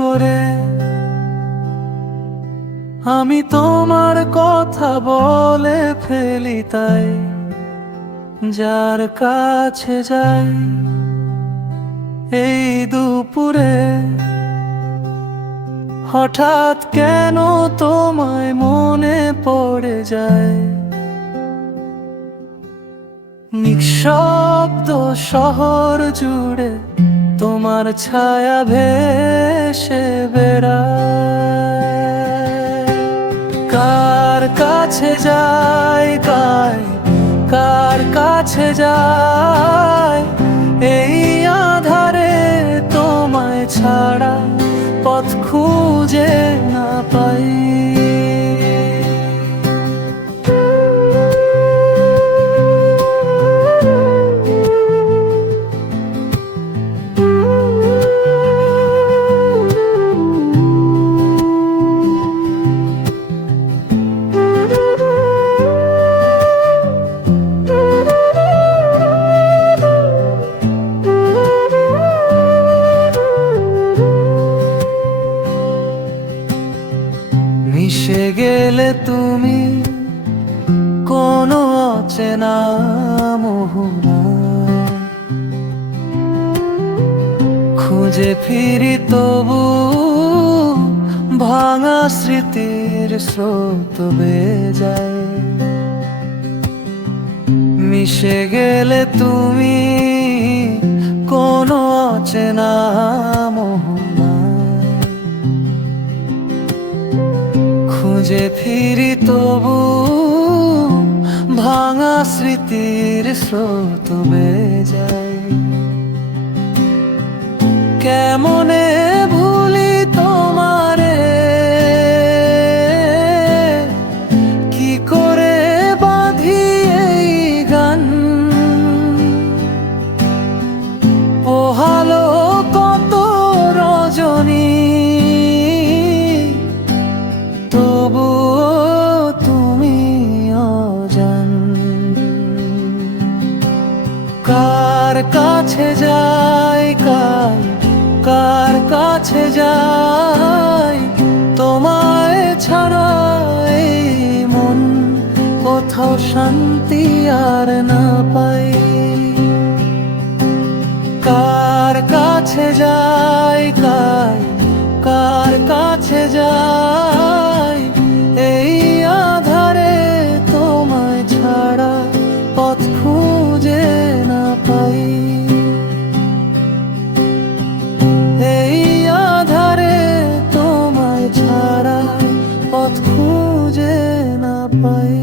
করে আমি তোমার কথা বলে ফেলি, তাই যার কাছে যাই এই দুপুরে হঠাৎ কেন তোমায় মনে পড়ে যায়। নিঃশব্দ শহর জুড়ে তোমার ছায়া ভেসে বেড়ায়। কার কাছে যাই কার কাছে যাই এই আধারে তোমায় ছাড়া পথ খুঁজে না পাই। মিশে গেলে তুমি কোনো অচেনা মোহনায়, খুঁজে ফিরি তবু ভাঙা স্মৃতির স্রোত বেয়ে যায়। মিশে গেলে তুমি কোনো অচেনা মোহনায়, খুঁজে ফিরি তবু ভাঙা স্মৃতির স্রোত বেয়ে যায়। কেমনে ভুলি তোমারে, কি করে বাঁধি এই গান, পোহালো কত রজনী তবু তুমি অজান। কার কাছে যাই কার কাছে যাই তোমায় ছাড়া এই মন কোথাও শান্তি আর না পাই। কার কাছে যাই কার কাছে যাই এই আধারে তোমায় ছাড়া পথ খুঁজে না পাই। এই আধারে তোমায় ছাড়া পথ খুঁজে না পাই।